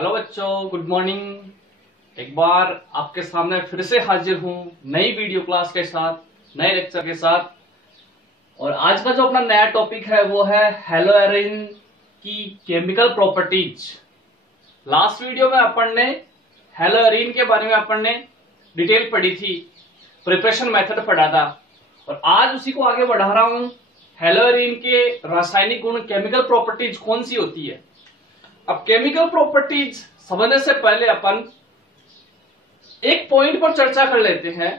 Hello बच्चों, good morning. एक बार आपके सामने फिर से हाजिर हूं नई वीडियो क्लास के साथ, नए लेक्चर के साथ। और आज का जो अपना नया टॉपिक है वो है हेलोएरिन की केमिकल प्रॉपर्टीज। लास्ट वीडियो में अपन ने हेलोएरिन के बारे में अपन ने डिटेल पढ़ी थी, प्रिपरेशन मेथड पढ़ा था, और आज उसी को आगे बढ़ा रहा हूं। हेलोएरिन के रासायनिक गुण, केमिकल प्रॉपर्टीज कौन सी होती है। अब केमिकल प्रॉपर्टीज समझने से पहले अपन एक पॉइंट पर चर्चा कर लेते हैं।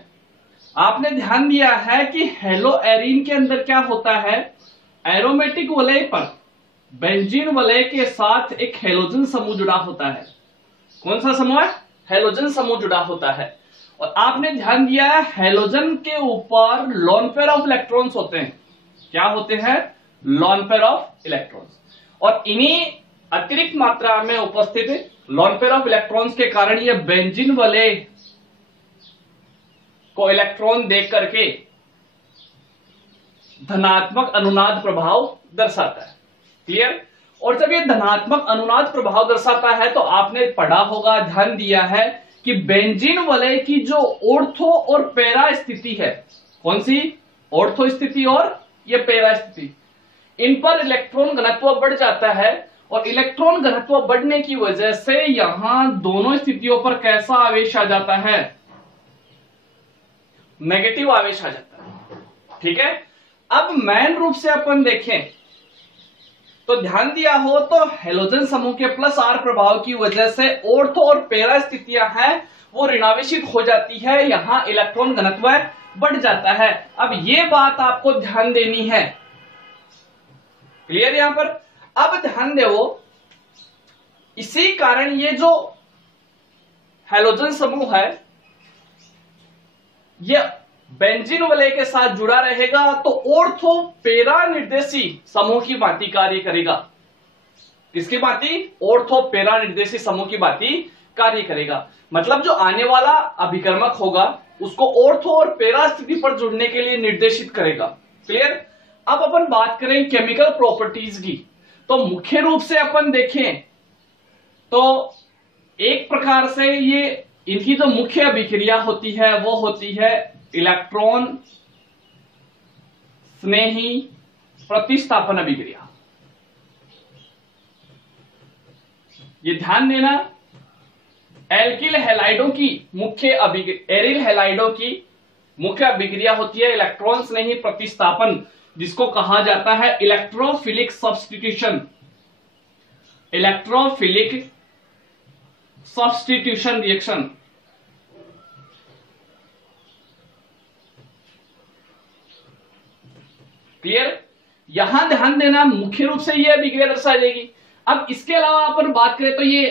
आपने ध्यान दिया है कि हेलोएरिन के अंदर क्या होता है, एरोमेटिक वलय पर बेंजीन वलय के साथ एक हेलोजन समूह जुड़ा होता है। कौन सा समूह है? हेलोजन समूह जुड़ा होता है। और आपने ध्यान दिया है हेलोजन के ऊपर लोन पेयर ऑफ इलेक्ट्रॉन्स होते हैं। क्या होते हैं? Lone pair of electrons. और इन्हीं अतिरिक्त मात्रा में उपस्थित लोन पेयर ऑफ इलेक्ट्रॉन्स के कारण यह बेंजीन वलय को इलेक्ट्रॉन देख करके धनात्मक अनुनाद प्रभाव दर्शाता है। क्लियर? और जब यह धनात्मक अनुनाद प्रभाव दर्शाता है तो आपने पढ़ा होगा, ध्यान दिया है कि बेंजीन वलय की जो ऑर्थो और पैरा स्थिति है, कौन सी? ऑर्थो स्थिति और यह पैरा स्थिति, इन पर इलेक्ट्रॉन घनत्व बढ़ जाता है। और इलेक्ट्रॉन घनत्व बढ़ने की वजह से यहां दोनों स्थितियों पर कैसा आवेश आ जाता है? नेगेटिव आवेश आ जाता है। ठीक है। अब मेन रूप से अपन देखें तो ध्यान दिया हो तो हेलोजन समूह के प्लस आर प्रभाव की वजह से ऑर्थो और पैरा स्थितियां हैं वो ऋणावेशित हो जाती है, यहां इलेक्ट्रॉन घनत्व बढ़ जाता है। अब ये बात आपको ध्यान देनी है। क्लियर? यहां पर अब ध्यान देवो, इसी कारण ये जो हेलोजन समूह है ये बेंजीन वलय के साथ जुड़ा रहेगा तो ऑर्थो पैरा निर्देशी समूह की भांति कार्य करेगा। किसकी भांति? ऑर्थो पैरा निर्देशी समूह की भांति कार्य करेगा। मतलब जो आने वाला अभिकर्मक होगा उसको ऑर्थो और पैरा स्थिति पर जुड़ने के लिए निर्देशित करेगा। क्लियर? अब अपन बात करें केमिकल प्रॉपर्टीज की, तो मुख्य रूप से अपन देखें तो एक प्रकार से ये इनकी जो मुख्य अभिक्रिया होती है वो होती है इलेक्ट्रॉन स्नेही प्रतिस्थापन अभिक्रिया। ये ध्यान देना, एल्किल हैलाइडों की एरिल हैलाइडों की मुख्य अभिक्रिया होती है इलेक्ट्रॉन स्नेही प्रतिस्थापन, जिसको कहा जाता है electrophilic substitution. Electrophilic substitution reaction. Clear? यहां ध्यान देना, मुख्य रूप से यह अभिक्रिया दर्शाई जाएगी। अब इसके अलावा अपन बात करें तो ये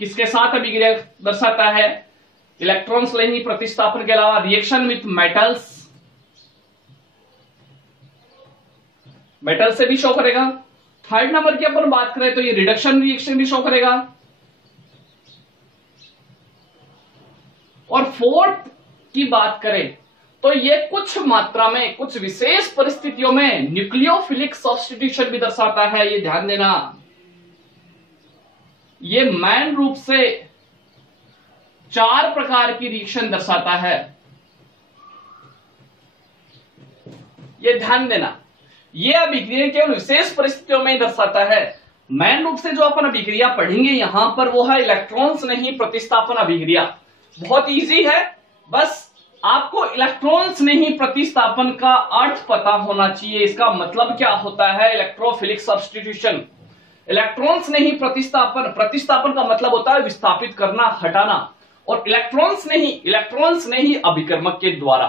किसके साथ अभिक्रिया दर्शाता है? इलेक्ट्रॉन स्नेही प्रतिस्थापन के अलावा रिएक्शन विथ मेटल्स, मेटल से भी शो करेगा। थर्ड नंबर की अपन बात करें तो ये रिडक्शन रिएक्शन भी शो करेगा। और फोर्थ की बात करें तो ये कुछ मात्रा में, कुछ विशेष परिस्थितियों में न्यूक्लियोफिलिक सब्स्टिट्यूशन भी दर्शाता है। ये ध्यान देना, ये मेन रूप से 4 प्रकार की रिएक्शन दर्शाता है। ये ध्यान देना, यह अभिक्रिया केवल विशेष परिस्थितियों में दर्शाता है। मेन रूप से जो अपन अभिक्रिया पढ़ेंगे यहां पर वो है इलेक्ट्रॉन स्नेही प्रतिस्थापन अभिक्रिया। बहुत इजी है, बस आपको इलेक्ट्रॉन स्नेही प्रतिस्थापन का अर्थ पता होना चाहिए। इसका मतलब क्या होता है? Electrophilic substitution. इलेक्ट्रॉन स्नेही प्रतिस्थापन का मतलब होता है विस्थापित करना, हटाना, और इलेक्ट्रॉन स्नेही अभिकर्मक के द्वारा।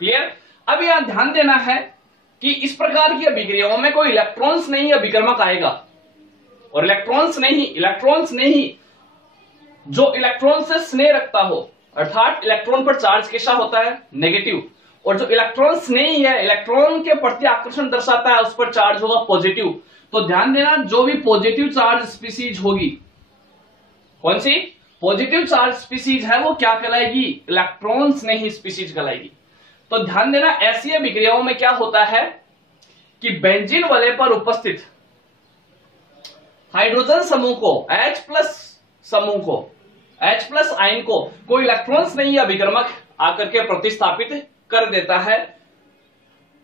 क्लियर? अब यहां ध्यान देना है कि इस प्रकार की अभिक्रियाओं में कोई इलेक्ट्रॉन स्नेही अभिकर्मक आएगा, और इलेक्ट्रॉन स्नेही जो इलेक्ट्रॉन से स्नेह रखता हो, अर्थात इलेक्ट्रॉन पर चार्ज कैसा होता है? नेगेटिव। और जो इलेक्ट्रॉन स्नेही है, इलेक्ट्रॉन के प्रति आकर्षण दर्शाता है, उस पर चार्ज होगा पॉजिटिव। तो ध्यान देना, जो भी पॉजिटिव चार्ज स्पीसीज होगी, कौन सी पॉजिटिव चार्ज स्पीसीज है वो क्या कहलाएगी? इलेक्ट्रॉन स्नेही स्पीसीज कहलाएगी। तो ध्यान देना, ऐसी अभिक्रियाओं में क्या होता है कि बेंजीन वलय पर उपस्थित हाइड्रोजन समूह को, H प्लस समूह को, H प्लस आयन को कोई इलेक्ट्रॉन्स नहीं अभिकर्मक आकर के प्रतिस्थापित कर देता है।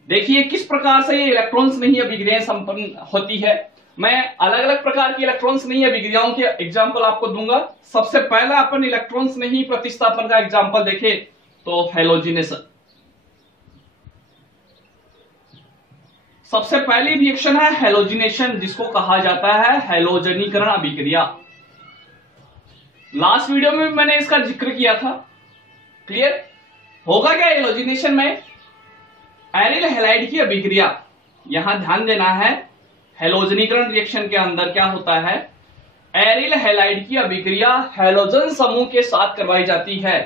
देखिए किस प्रकार से ये इलेक्ट्रॉन्स नहीं अभिक्रियाएं संपन्न होती है। मैं अलग अलग प्रकार की इलेक्ट्रॉन्स नहीं अभिक्रियाओं के एग्जाम्पल आपको दूंगा। सबसे पहला अपन इलेक्ट्रॉन्स नहीं प्रतिस्थापन का एग्जाम्पल देखें तो हैलोजिनेशन। सबसे पहली रिएक्शन है हैलोजिनेशन, जिसको कहा जाता है हैलोजनीकरण अभिक्रिया। लास्ट वीडियो में मैंने इसका जिक्र किया था। क्लियर होगा क्या हैलोजिनेशन में? एरिल हैलाइड की अभिक्रिया। यहां ध्यान देना है, हैलोजनीकरण रिएक्शन के अंदर क्या होता है, एरिल हैलाइड की अभिक्रिया हैलोजन समूह के साथ करवाई जाती है,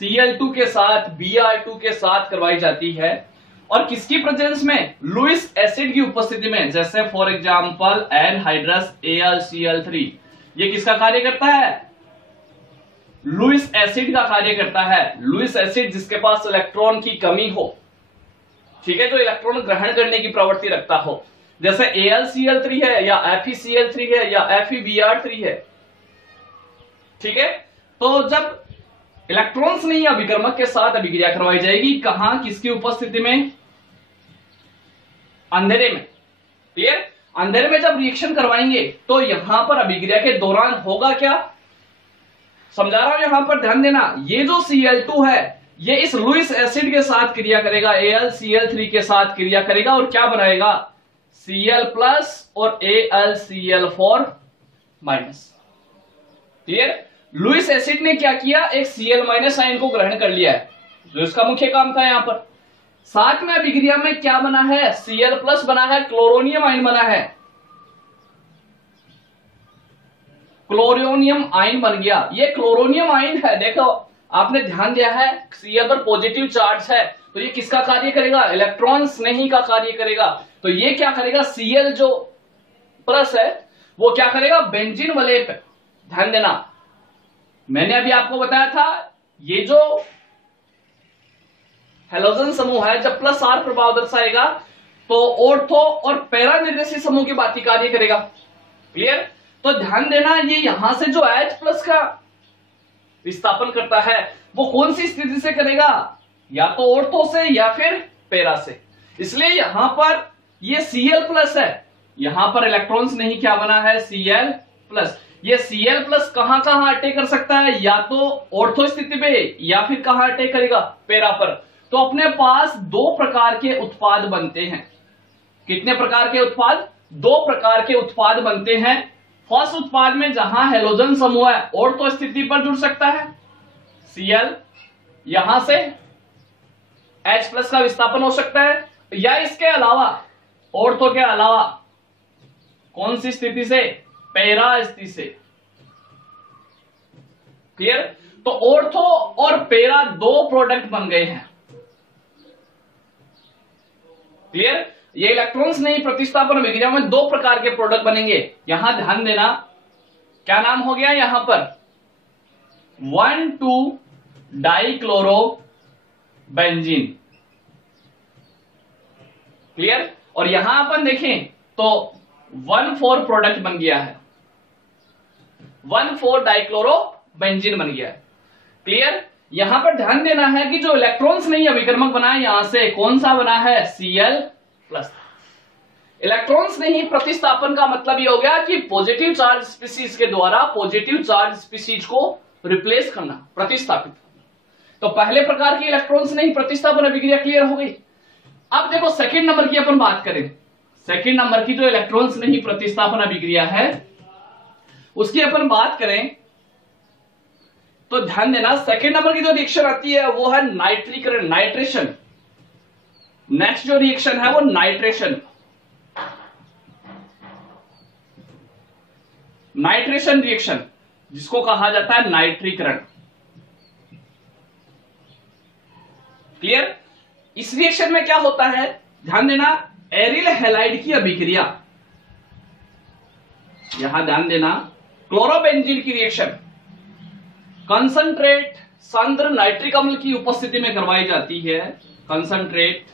Cl2 के साथ, Br2 के साथ करवाई जाती है। और किसकी प्रेजेंस में? लुईस एसिड की उपस्थिति में। जैसे फॉर एग्जांपल एनहाइड्रस AlCl3, ये किसका कार्य करता है? लुईस एसिड का कार्य करता है। लुईस एसिड जिसके पास इलेक्ट्रॉन की कमी हो, ठीक है, जो इलेक्ट्रॉन ग्रहण करने की प्रवृत्ति रखता हो, जैसे AlCl3 है या FeCl3 है या FeBr3 है। ठीक है, तो जब इलेक्ट्रॉन्स नहीं अभिकर्मक के साथ अभिक्रिया करवाई जाएगी, कहां, किसकी उपस्थिति में? अंधेरे में। क्लियर? अंधेरे में जब रिएक्शन करवाएंगे तो यहां पर अभिक्रिया के दौरान होगा क्या, समझा रहा हूं, यहां पर ध्यान देना। ये जो Cl2 है ये इस लुईस एसिड के साथ क्रिया करेगा, AlCl3 के साथ क्रिया करेगा और क्या बनाएगा? Cl प्लस और AlCl4 minus. Clear? Lewis acid ने क्या किया? एक Cl माइनस आयन को ग्रहण कर लिया है, जो इसका मुख्य काम था। यहां पर साथ में अभिक्रिया में क्या बना है? Cl प्लस बना है, क्लोरोनियम आयन बना है, क्लोरोनियम आयन बन गया। ये क्लोरोनियम आयन है, देखो आपने ध्यान दिया है, Cl पर पॉजिटिव चार्ज है, तो ये किसका कार्य करेगा? इलेक्ट्रॉन्स नहीं का कार्य करेगा। तो ये क्या करेगा? Cl जो प्लस है वो क्या करेगा? बेंजीन वाले पे ध्यान देना, मैंने अभी आपको बताया था, ये जो हैलोजन समूह है जब प्लस R प्रभाव दर्शाएगा तो ऑर्थो और पैरा निर्देशित समूह की बात कार्य करेगा। क्लियर? तो ध्यान देना, ये यहां से जो H प्लस का विस्थापन करता है वो कौन सी स्थिति से करेगा? या तो ऑर्थो से या फिर पैरा से। इसलिए यहां पर ये Cl प्लस है, यहां पर इलेक्ट्रॉन्स नहीं क्या बना है? Cl plus. ये Cl प्लस कहां कहां अटैक कर सकता है? या तो ऑर्थो स्थिति पे या फिर कहां अटैक करेगा? पैरा पर। तो अपने पास दो प्रकार के उत्पाद बनते हैं। कितने प्रकार के उत्पाद? दो प्रकार के उत्पाद बनते हैं। फर्स्ट उत्पाद में जहां हैलोजन समूह है ऑर्थो स्थिति पर जुड़ सकता है, Cl, यहां से H प्लस का विस्थापन हो सकता है, या इसके अलावा ऑर्थो के अलावा कौन सी स्थिति से? पैरा स्थिति से। क्लियर? तो ऑर्थो और पैरा दो प्रोडक्ट बन गए हैं। क्लियर? ये इलेक्ट्रॉन्स नहीं प्रतिस्थापन अभिक्रिया में दो प्रकार के प्रोडक्ट बनेंगे। यहां ध्यान देना, क्या नाम हो गया यहां पर? 1,2 डाइक्लोरो बेंजीन। क्लियर? और यहां अपन देखें तो 1,4 प्रोडक्ट बन गया है, 1,4 डाइक्लोरो बेंजीन बन गया है। क्लियर? यहां पर ध्यान देना है कि जो इलेक्ट्रॉन्स नहीं अभिकर्मक बना है, यहां से कौन सा बना है? Cl plus. इलेक्ट्रॉन्स नहीं प्रतिस्थापन का मतलब यह हो गया कि पॉजिटिव चार्ज स्पीसीज के द्वारा पॉजिटिव चार्ज स्पीसीज को रिप्लेस करना, प्रतिस्थापित करना। तो पहले प्रकार की इलेक्ट्रॉन्स नहीं प्रतिस्थापन अभिक्रिया क्लियर हो गई। अब देखो सेकंड नंबर की अपन बात करें। सेकंड नंबर की जो इलेक्ट्रॉन्स नहीं प्रतिस्थापन अभिक्रिया है उसकी अपन बात करें तो ध्यान देना, सेकंड नंबर की जो रिएक्शन आती है वो है नाइट्रीकरण, नाइट्रेशन। नेक्स्ट जो रिएक्शन है वो नाइट्रेशन, नाइट्रेशन रिएक्शन, जिसको कहा जाता है नाइट्रीकरण। क्लियर? इस रिएक्शन में क्या होता है? ध्यान देना, एरिल हैलाइड की अभिक्रिया, यहां ध्यान देना, क्लोरोबेंजीन की रिएक्शन कंसंट्रेट सांद्र नाइट्रिक अम्ल की उपस्थिति में करवाई जाती है। कंसंट्रेट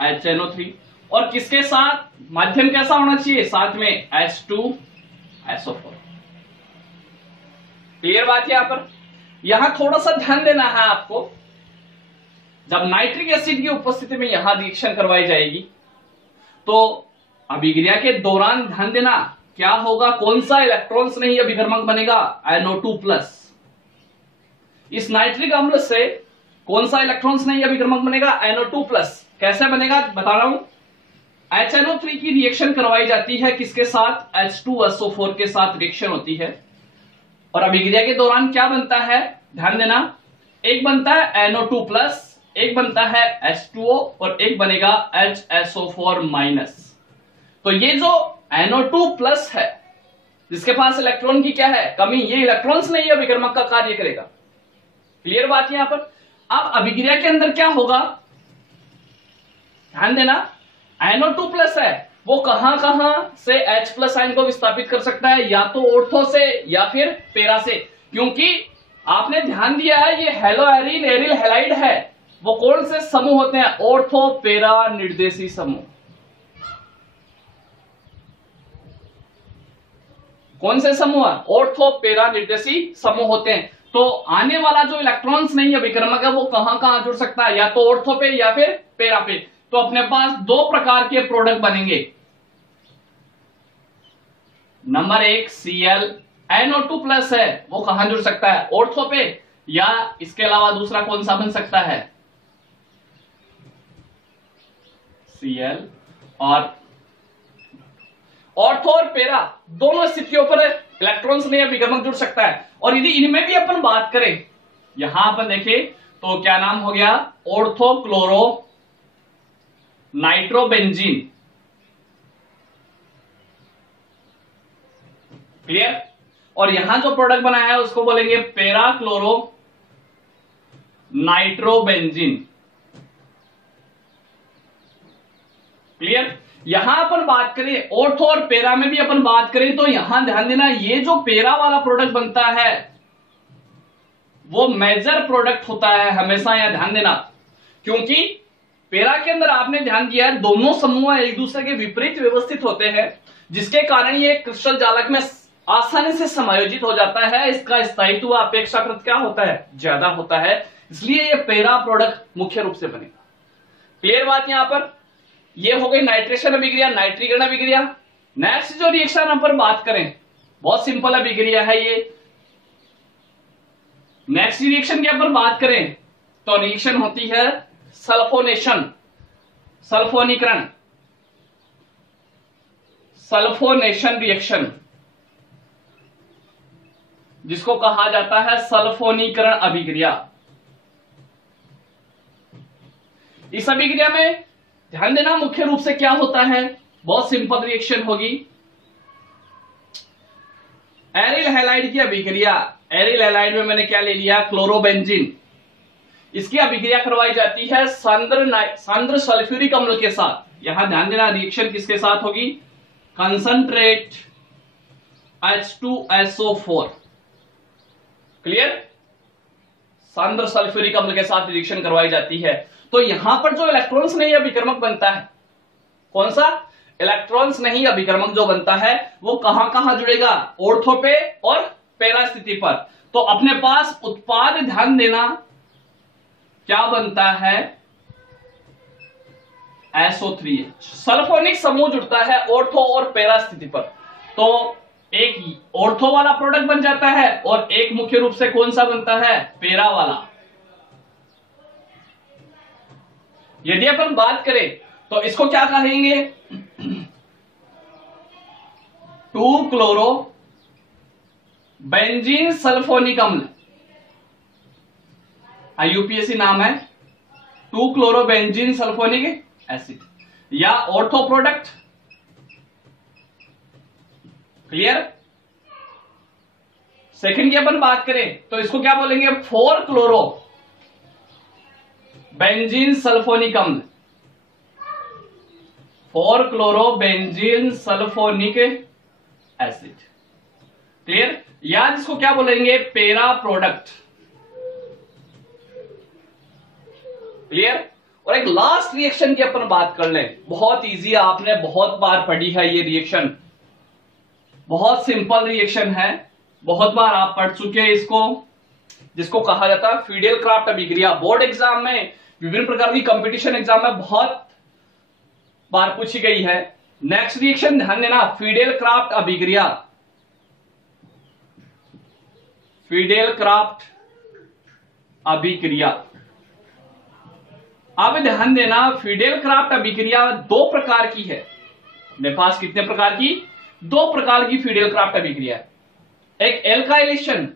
HNO3 और किसके साथ, माध्यम कैसा होना चाहिए, साथ में H2SO4। क्लियर बात है यहां पर। यहां थोड़ा सा ध्यान देना है आपको, जब नाइट्रिक एसिड की उपस्थिति में यहां रिएक्शन करवाई जाएगी तो अभिक्रिया के दौरान ध्यान देना क्या होगा, कौन सा इलेक्ट्रॉन्स नहीं अभिकर्मक बनेगा, NO2+। इस नाइट्रिक अम्ल से कौन सा इलेक्ट्रॉन्स नहीं अभिकर्मक बनेगा, NO2+। कैसे बनेगा बता रहा हूं, HNO3 की रिएक्शन करवाई जाती है किसके साथ, H2SO4 के साथ रिएक्शन होती है, और अभिक्रिया के दौरान क्या बनता है, ध्यान देना, एक बनता है NO2+, एक बनता है H2O और एक बनेगा HSO4-। तो ये जो NO2+ है जिसके पास इलेक्ट्रॉन की क्या है, कमी, ये इलेक्ट्रॉन्स नहीं अभिकर्मक का कार्य करेगा। क्लियर बात यहां पर। अब अभिक्रिया के अंदर क्या होगा, ध्यान देना, NO2+ है वो कहां कहां से H+ आयन को विस्थापित कर सकता है, या तो ऑर्थो से या फिर पैरा से, क्योंकि आपने ध्यान दिया है ये हेलो एरिल एरिल हैलाइड है, वो कौन से समूह होते हैं, ऑर्थो पैरा निर्देशी समूह। कौन से समूह है, ऑर्थो पैरा निर्देशी समूह होते हैं। तो आने वाला जो इलेक्ट्रॉन्स नहीं अभिकर्मक है वो कहां कहां जुड़ सकता है, या तो ऑर्थो पे या फिर पैरा पे। तो अपने पास दो प्रकार के प्रोडक्ट बनेंगे, नंबर 1 Cl, NO2+ है वो कहां जुड़ सकता है, ऑर्थो पे, या इसके अलावा दूसरा कौन सा बन सकता है, Cl और ऑर्थो और पैरा दोनों स्थितियों पर इलेक्ट्रॉन्स नहीं अभिकर्मक जुड़ सकता है। और यदि इनमें भी अपन बात करें, यहां अपन देखें तो क्या नाम हो गया, ऑर्थो क्लोरो नाइट्रोबेंजीन। क्लियर। और यहां जो प्रोडक्ट बनाया है उसको बोलेंगे पैरा क्लोरो नाइट्रोबेंजीन। क्लियर। यहां अपन बात करें ऑर्थो और पैरा में भी अपन बात करें तो यहां ध्यान देना, ये जो पैरा वाला प्रोडक्ट बनता है वो मेजर प्रोडक्ट होता है हमेशा, यहां ध्यान देना, क्योंकि पैरा के अंदर आपने ध्यान दिया है दोनों समूह एक दूसरे के विपरीत व्यवस्थित होते हैं, जिसके कारण ये क्रिस्टल जालक में आसानी से समायोजित हो जाता है, इसका स्थायित्व अपेक्षाकृत क्या होता है, ज्यादा होता है, इसलिए ये पैरा प्रोडक्ट मुख्य रूप से बनेगा। क्लियर बात यहां पर। ये हो गई नाइट्रेशन अभिक्रिया, नाइट्रीकरण अभिक्रिया। नेक्स्ट जो रिएक्शन अपन बात करें बहुत सिंपल अभिक्रिया है ये। नेक्स्ट रिएक्शन की अपन बात करें तो रिएक्शन होती है सल्फोनेशन, सल्फोनीकरण, सल्फोनेशन रिएक्शन, जिसको कहा जाता है सल्फोनीकरण अभिक्रिया। इस अभिक्रिया में ध्यान देना मुख्य रूप से क्या होता है, बहुत सिंपल रिएक्शन होगी, एरिल हैलाइड की अभिक्रिया। एरिल हैलाइड में मैंने क्या ले लिया, क्लोरोबेंजीन। इसकी अभिक्रिया करवाई जाती है सांद्र सल्फ्यूरिक अम्ल के साथ। यहां ध्यान देना रिएक्शन किसके साथ होगी, कंसंट्रेट H2SO4। क्लियर। सांद्र सल्फ्यूरिक अम्ल के साथ रिएक्शन करवाई जाती है। तो यहां पर जो इलेक्ट्रॉन्स नहीं अभिकर्मक बनता है, कौन सा इलेक्ट्रॉन्स नहीं अभिकर्मक जो बनता है वो कहां कहां जुड़ेगा, ऑर्थो पे और पैरा स्थिति पर। तो अपने पास उत्पाद ध्यान देना क्या बनता है, SO3H। सल्फोनिक समूह जुड़ता है ऑर्थो और पैरा स्थिति पर, तो एक ऑर्थो वाला प्रोडक्ट बन जाता है और एक मुख्य रूप से कौन सा बनता है, पैरा वाला। यदि अपन बात करें तो इसको क्या कहेंगे, 2-क्लोरो बेंजीन सल्फोनिक अम्ल, IUPAC नाम है, 2-क्लोरो बेंजीन सल्फोनिक एसिड, या ऑर्थो प्रोडक्ट। क्लियर। सेकंड की अपन बात करें तो इसको क्या बोलेंगे, 4-क्लोरो बेंजीन सल्फोनिक अम्ल, 4-क्लोरो बेंजीन सल्फोनिक एसिड। क्लियर। या जिसको क्या बोलेंगे, पैरा प्रोडक्ट। क्लियर। और एक लास्ट रिएक्शन की अपन बात कर लें। बहुत इजी है, आपने बहुत बार पढ़ी है ये रिएक्शन, बहुत सिंपल रिएक्शन है, बहुत बार आप पढ़ चुके हैं इसको, जिसको कहा जाता है फिडेल क्राफ्ट अभिक्रिया। बोर्ड एग्जाम में, विभिन्न प्रकार की कंपटीशन एग्जाम में बहुत बार पूछी गई है। नेक्स्ट रिएक्शन ध्यान देना, फिडेल क्राफ्ट अभिक्रिया। फिडेल क्राफ्ट अभिक्रिया, अब ध्यान देना, फिडेल क्राफ्ट अभिक्रिया दो प्रकार की है। मेरे पास कितने प्रकार की? दो प्रकार की फिडेल क्राफ्ट अभिक्रिया है। एक एल्काइलेशन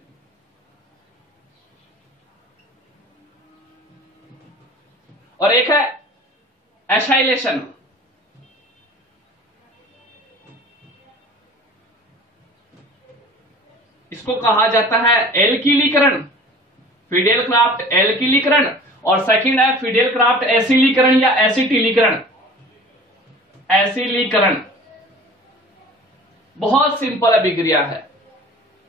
और एक है एसाइलेशन। इसको कहा जाता है एल्किलीकरण, फिडेल क्राफ्ट एल्किलीकरण, और सेकंड है फिडेल क्राफ्ट एसिलीकरण या एसिटिलीकरण। एसिलीकरण बहुत सिंपल अभिक्रिया है,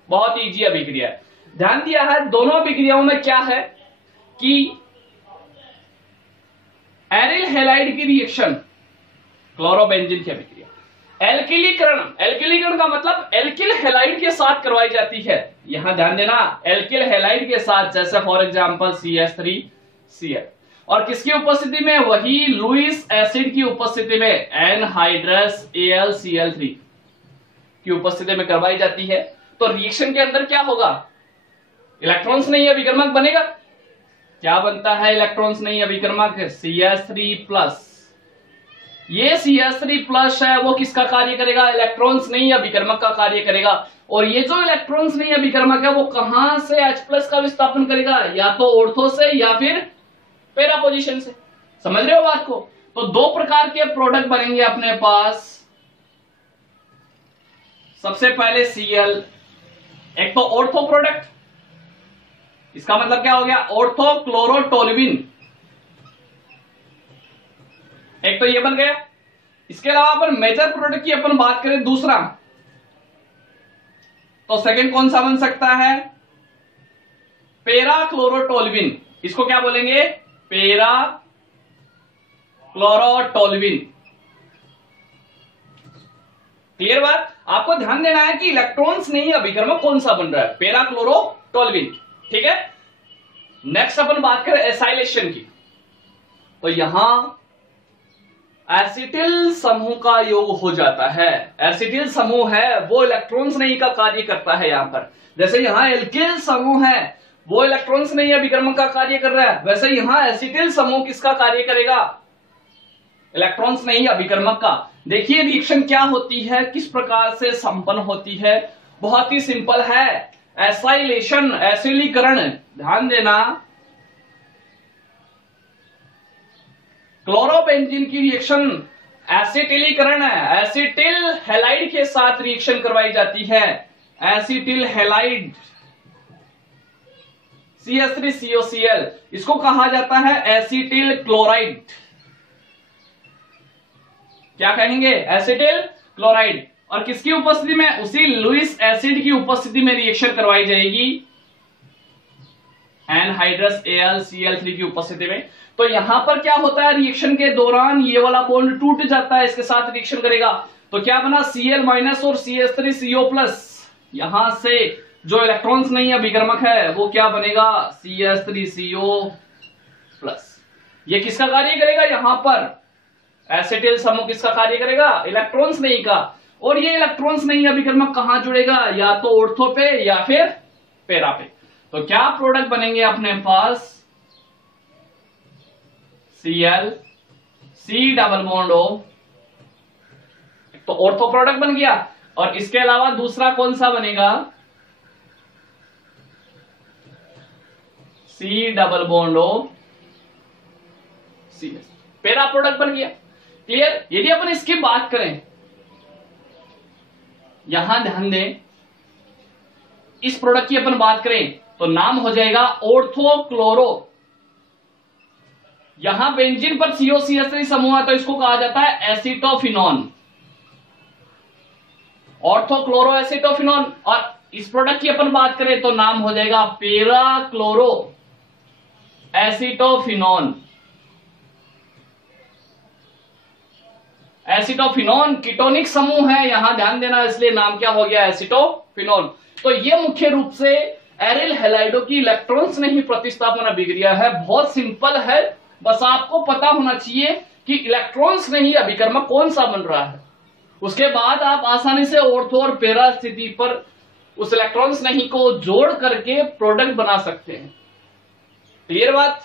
बहुत इजी अभिक्रिया है। ध्यान दिया है दोनों अभिक्रियाओं में क्या है कि एरिल हैलाइड की रिएक्शन, क्लोरोबेंजीन की अभिक्रिया। एल्किलीकरण, एल्किलीकरण का मतलब एल्किल हैलाइड के साथ करवाई जाती है। यहां ध्यान देना, एल्किल हैलाइड के साथ, जैसे फॉर एग्जांपल CH3Cl, और किसकी उपस्थिति में? वही लुईस एसिड की उपस्थिति में, एनहाइड्रस AlCl3 की उपस्थिति में करवाई जाती है। तो रिएक्शन के अंदर क्या होगा? इलेक्ट्रॉन्स नहीं अभिकर्मक बनेगा। क्या बनता है इलेक्ट्रॉन्स नहीं अभिकर्मक? CH3+। ये CH3+ है, वो किसका कार्य करेगा? इलेक्ट्रॉन्स नहीं अभिकर्मक का कार्य करेगा। और ये जो इलेक्ट्रॉन्स नहीं अभिकर्मक है, वो कहां से H+ का विस्थापन करेगा? या तो ऑर्थो से या फिर पैरा पोजीशन से। समझ रहे हो बात को? तो दो प्रकार के प्रोडक्ट बनेंगे अपने पास। सबसे पहले Cl, एक तो ऑर्थो प्रोडक्ट, इसका मतलब क्या हो गया? ऑर्थो क्लोरोटोल्यूइन, एक तो ये बन गया। इसके अलावा अपन मेजर प्रोडक्ट की अपन बात करें दूसरा, तो सेकंड कौन सा बन सकता है? पेरा क्लोरोटोल्यूइन। इसको क्या बोलेंगे? पेरा क्लोरोटोल्यूइन। क्लियर बात? आपको ध्यान देना है कि इलेक्ट्रॉन्स नहीं अभिकर्मक कौन सा बन रहा है? पेरा क्लोरोटोल्यूइन। ठीक है। नेक्स्ट अपन बात करें एसाइलेशन की, तो यहां एसिटिल समूह का योग हो जाता है। एसिटिल समूह है वो इलेक्ट्रॉन्स नहीं का कार्य करता है। यहां पर जैसे यहां एल्किल समूह है, वो इलेक्ट्रॉन्स नहीं अभिकर्मक का कार्य कर रहा है, वैसे यहां एसिटिल समूह किसका कार्य करेगा? इलेक्ट्रॉन्स नहीं अभिकर्मक का। देखिए रिएक्शन क्या होती है, किस प्रकार से संपन्न होती है। बहुत ही सिंपल है, एसाइलेशन, एसिलीकरण। ध्यान देना, क्लोरोबेंजीन की रिएक्शन एसिटिलीकरण है। एसिटिल हैलाइड के साथ रिएक्शन करवाई जाती है। एसिटिल हैलाइड CH3COCl, इसको कहा जाता है एसिटिल क्लोराइड। क्या कहेंगे? Acetyl chloride. और किसकी उपस्थिति में? उसी लुईस एसिड की उपस्थिति में रिएक्शन करवाई जाएगी, एनहाइड्रस AlCl3 की उपस्थिति में। तो यहां पर क्या होता है? रिएक्शन के दौरान ये वाला बॉन्ड टूट जाता है, इसके साथ रिएक्शन करेगा तो क्या बना? Cl- और CH3CO+। यहां से जो इलेक्ट्रॉन्स नहीं अभिकर्मक है वो क्या बनेगा? CH3CO+। ये किसका कार्य करेगा? यहां पर एसिटिल समूह किसका कार्य करेगा? इलेक्ट्रॉन्स नहीं का। और ये इलेक्ट्रॉन्स नहीं अभिकर्मक कहां जुड़ेगा? या तो ऑर्थो पे या फिर पैरा पे। तो क्या प्रोडक्ट बनेंगे अपने पास? Cl, C double bond O, तो ऑर्थो प्रोडक्ट बन गया। और इसके अलावा दूसरा कौन सा बनेगा? C double bond O CS, para product बन गया। क्लियर? यदि अपन इसकी बात करें, यहां ध्यान दें, इस प्रोडक्ट की अपन बात करें तो नाम हो जाएगा ऑर्थो क्लोरो। यहां बेंजीन पर COCH3 समूह है तो इसको कहा जाता है एसिटोफिनॉन, ऑर्थो क्लोरो एसिटोफिनॉन। और इस प्रोडक्ट की अपन बात करें तो नाम हो जाएगा पेरा क्लोरो एसिटोफिनॉन। एसिटोफिनोन कीटोनिक समूह है, यहां ध्यान देना, इसलिए नाम क्या हो गया, एसिटोफिनोन। तो ये मुख्य रूप से एरिल हैलाइडो की इलेक्ट्रॉन्स नहीं प्रतिस्थापन अभिक्रिया है। बहुत सिंपल है, बस आपको पता होना चाहिए कि इलेक्ट्रॉन्स नहीं अभिकर्मक कौन सा बन रहा है। उसके बाद आप आसानी से ऑर्थो और पैरा स्थिति पर उस इलेक्ट्रॉन्स नहीं को जोड़ करके प्रोडक्ट बना सकते हैं। क्लियर बात?